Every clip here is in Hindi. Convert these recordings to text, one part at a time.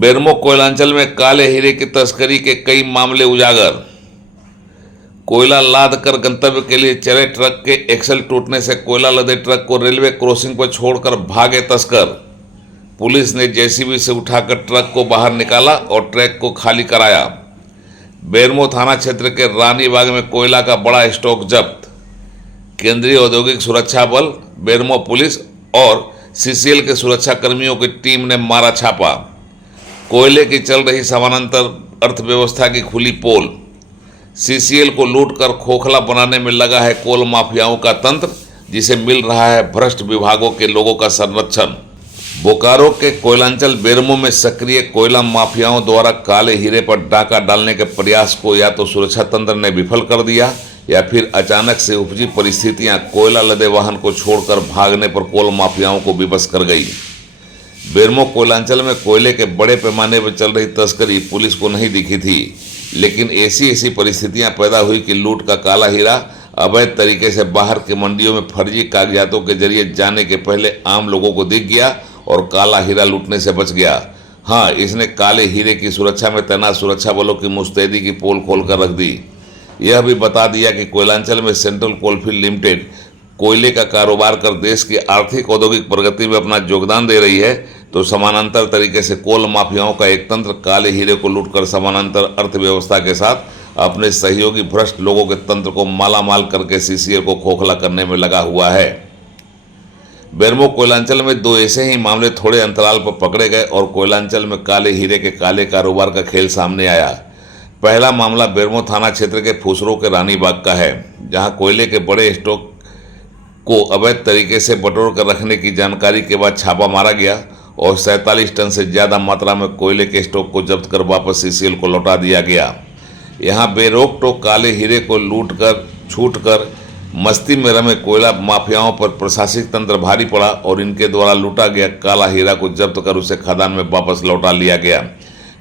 बेरमो कोयलांचल में काले हीरे की तस्करी के कई मामले उजागर। कोयला लाद कर गंतव्य के लिए चले ट्रक के एक्सल टूटने से कोयला लदे ट्रक को रेलवे क्रॉसिंग पर छोड़कर भागे तस्कर। पुलिस ने जेसीबी से उठाकर ट्रक को बाहर निकाला और ट्रक को खाली कराया। बेरमो थाना क्षेत्र के रानी बाग में कोयला का बड़ा स्टॉक जब्त। केंद्रीय औद्योगिक सुरक्षा बल, बेरमो पुलिस और सीसीएल के सुरक्षा कर्मियों की टीम ने मारा छापा। कोयले की चल रही समानांतर अर्थव्यवस्था की खुली पोल। सीसीएल को लूटकर खोखला बनाने में लगा है कोल माफियाओं का तंत्र, जिसे मिल रहा है भ्रष्ट विभागों के लोगों का संरक्षण। बोकारो के कोयलांचल बेरमो में सक्रिय कोयला माफियाओं द्वारा काले हीरे पर डाका डालने के प्रयास को या तो सुरक्षा तंत्र ने विफल कर दिया या फिर अचानक से उपजी परिस्थितियां कोयला लदे वाहन को छोड़कर भागने पर कोल माफियाओं को विवश कर गई। बेरमो कोयलांचल में कोयले के बड़े पैमाने पर चल रही तस्करी पुलिस को नहीं दिखी थी, लेकिन ऐसी परिस्थितियां पैदा हुई कि लूट का काला हीरा अवैध तरीके से बाहर के मंडियों में फर्जी कागजातों के जरिए जाने के पहले आम लोगों को दिख गया और काला हीरा लूटने से बच गया। हाँ, इसने काले हीरे की सुरक्षा में तैनात सुरक्षा बलों की मुस्तैदी की पोल खोलकर रख दी। यह भी बता दिया कि कोयलांचल में सेंट्रल कोलफील्ड लिमिटेड कोयले का कारोबार कर देश की आर्थिक औद्योगिक प्रगति में अपना योगदान दे रही है, तो समानांतर तरीके से कोल माफियाओं का एक तंत्र काले हीरे को लूटकर समानांतर अर्थव्यवस्था के साथ अपने सहयोगी भ्रष्ट लोगों के तंत्र को मालामाल करके सीसीएल को खोखला करने में लगा हुआ है। बेरमो कोयलांचल में दो ऐसे ही मामले थोड़े अंतराल पर पकड़े गए और कोयलांचल में काले हीरे के काले कारोबार का खेल सामने आया। पहला मामला बेरमो थाना क्षेत्र के फुसरो के रानी बाग का है, जहां कोयले के बड़े स्टॉक को अवैध तरीके से बटोर कर रखने की जानकारी के बाद छापा मारा गया और 47 टन से ज़्यादा मात्रा में कोयले के स्टॉक को जब्त कर वापस सीसीएल को लौटा दिया गया। यहां बेरोक टोक काले हीरे को लूट कर छूट कर मस्ती में रमे कोयला माफियाओं पर प्रशासनिक तंत्र भारी पड़ा और इनके द्वारा लूटा गया काला हीरा को जब्त कर उसे खदान में वापस लौटा लिया गया।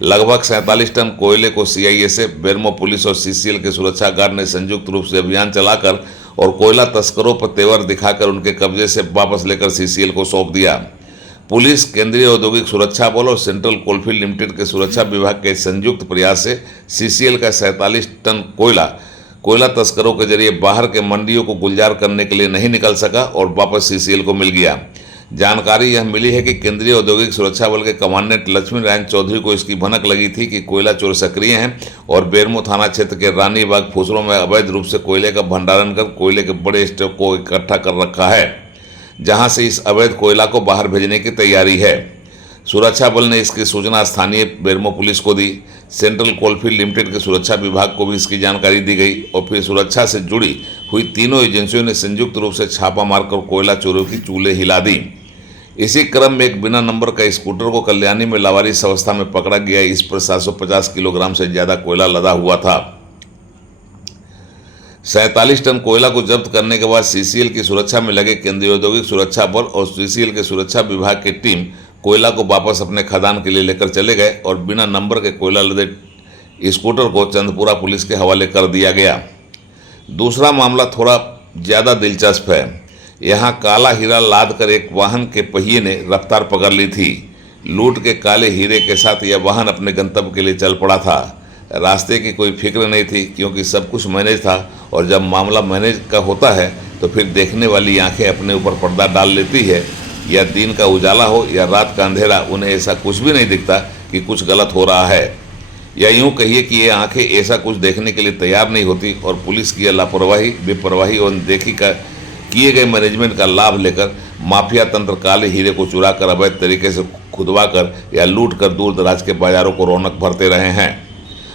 लगभग 47 टन कोयले को सीआईएसएफ, बेरमो पुलिस और सीसीएल के सुरक्षा गार्ड ने संयुक्त रूप से अभियान चलाकर और कोयला तस्करों पर तेवर दिखाकर उनके कब्जे से वापस लेकर सीसीएल को सौंप दिया। पुलिस, केंद्रीय औद्योगिक सुरक्षा बल और सेंट्रल कोलफील्ड लिमिटेड के सुरक्षा विभाग के संयुक्त प्रयास से सीसीएल का 47 टन कोयला तस्करों के जरिए बाहर के मंडियों को गुलजार करने के लिए नहीं निकल सका और वापस सीसीएल को मिल गया। जानकारी यह मिली है कि केंद्रीय औद्योगिक सुरक्षा बल के कमांडेंट लक्ष्मी नारायण चौधरी को इसकी भनक लगी थी कि कोयला चोर सक्रिय हैं और बेरमो थाना क्षेत्र के रानी बाग फुसरों में अवैध रूप से कोयले का भंडारण कर कोयले के बड़े स्टॉक को इकट्ठा कर रखा है, जहां से इस अवैध कोयला को बाहर भेजने की तैयारी है। सुरक्षा बल ने इसकी सूचना स्थानीय बेरमो पुलिस को दी। सेंट्रल कोलफील्ड लिमिटेड के सुरक्षा विभाग को भी इसकी जानकारी दी गई और फिर सुरक्षा से जुड़ी हुई तीनों एजेंसियों ने संयुक्त रूप से छापा मारकर कोयला चोरों की चूल्हे हिला दी। इसी क्रम में एक बिना नंबर का स्कूटर को कल्याणी में लावारिस अवस्था में पकड़ा गया। इस पर 750 किलोग्राम से ज्यादा कोयला लदा हुआ था। 47 टन कोयला को जब्त करने के बाद सीसीएल की सुरक्षा में लगे केंद्रीय औद्योगिक सुरक्षा बल और सीसीएल के सुरक्षा विभाग की टीम कोयला को वापस अपने खदान के लिए लेकर चले गए और बिना नंबर के कोयला लदे स्कूटर को चंदपुरा पुलिस के हवाले कर दिया गया। दूसरा मामला थोड़ा ज़्यादा दिलचस्प है। यहाँ काला हीरा लाद कर एक वाहन के पहिए ने रफ्तार पकड़ ली थी। लूट के काले हीरे के साथ यह वाहन अपने गंतव्य के लिए चल पड़ा था। रास्ते की कोई फिक्र नहीं थी क्योंकि सब कुछ मैनेज था, और जब मामला मैनेज का होता है तो फिर देखने वाली आंखें अपने ऊपर पर्दा डाल लेती है। या दिन का उजाला हो या रात का अंधेरा, उन्हें ऐसा कुछ भी नहीं दिखता कि कुछ गलत हो रहा है, या यूँ कहिए कि ये आंखें ऐसा कुछ देखने के लिए तैयार नहीं होती। और पुलिस की लापरवाही, बेपरवाही और अनदेखी का किए गए मैनेजमेंट का लाभ लेकर माफिया तंत्र काले हीरे को चुरा कर अवैध तरीके से खुदवा कर या लूट कर दूर दराज के बाजारों को रौनक भरते रहे हैं।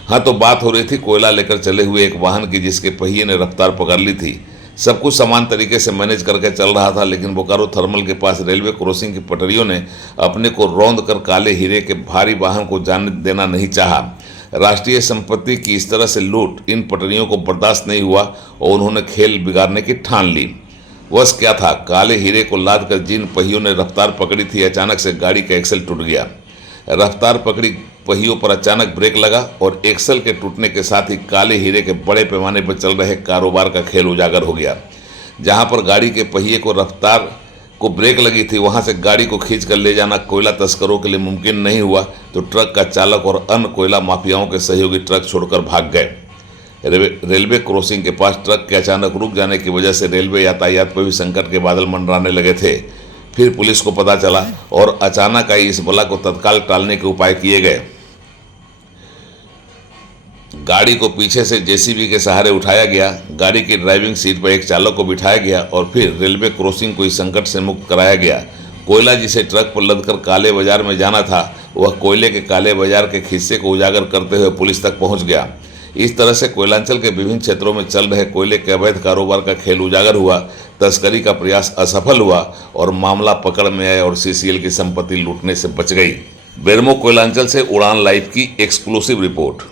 हाँ, तो बात हो रही थी कोयला लेकर चले हुए एक वाहन की जिसके पहिए ने रफ्तार पकड़ ली थी। सब कुछ समान तरीके से मैनेज करके चल रहा था, लेकिन बोकारो थर्मल के पास रेलवे क्रॉसिंग की पटरियों ने अपने को रौंद कर काले हीरे के भारी वाहन को जाने देना नहीं चाहा। राष्ट्रीय संपत्ति की इस तरह से लूट इन पटरियों को बर्दाश्त नहीं हुआ और उन्होंने खेल बिगाड़ने की ठान ली। वश क्या था, काले हीरे को लाद कर जिन पहियों ने रफ्तार पकड़ी थी, अचानक से गाड़ी का एक्सल टूट गया। रफ्तार पकड़ी पहियों पर अचानक ब्रेक लगा और एक्सल के टूटने के साथ ही काले हीरे के बड़े पैमाने पर चल रहे कारोबार का खेल उजागर हो गया। जहां पर गाड़ी के पहिए को रफ्तार को ब्रेक लगी थी वहां से गाड़ी को खींच कर ले जाना कोयला तस्करों के लिए मुमकिन नहीं हुआ, तो ट्रक का चालक और अन्य कोयला माफियाओं के सहयोगी ट्रक छोड़कर भाग गए। रेलवे क्रॉसिंग के पास ट्रक के अचानक रुक जाने की वजह से रेलवे यातायात पर भी संकट के बादल मंडराने लगे थे। फिर पुलिस को पता चला और अचानक आई इस बला को तत्काल टालने के उपाय किए गए। गाड़ी को पीछे से जेसीबी के सहारे उठाया गया, गाड़ी की ड्राइविंग सीट पर एक चालक को बिठाया गया और फिर रेलवे क्रॉसिंग को इस संकट से मुक्त कराया गया। कोयला जिसे ट्रक पर लदकर काले बाजार में जाना था, वह कोयले के काले बाजार के हिस्से को उजागर करते हुए पुलिस तक पहुंच गया। इस तरह से कोयलांचल के विभिन्न क्षेत्रों में चल रहे कोयले के अवैध कारोबार का खेल उजागर हुआ, तस्करी का प्रयास असफल हुआ और मामला पकड़ में आया और सीसीएल की संपत्ति लूटने से बच गई। बेरमो कोयलांचल से उड़ान लाइव की एक्सक्लूसिव रिपोर्ट।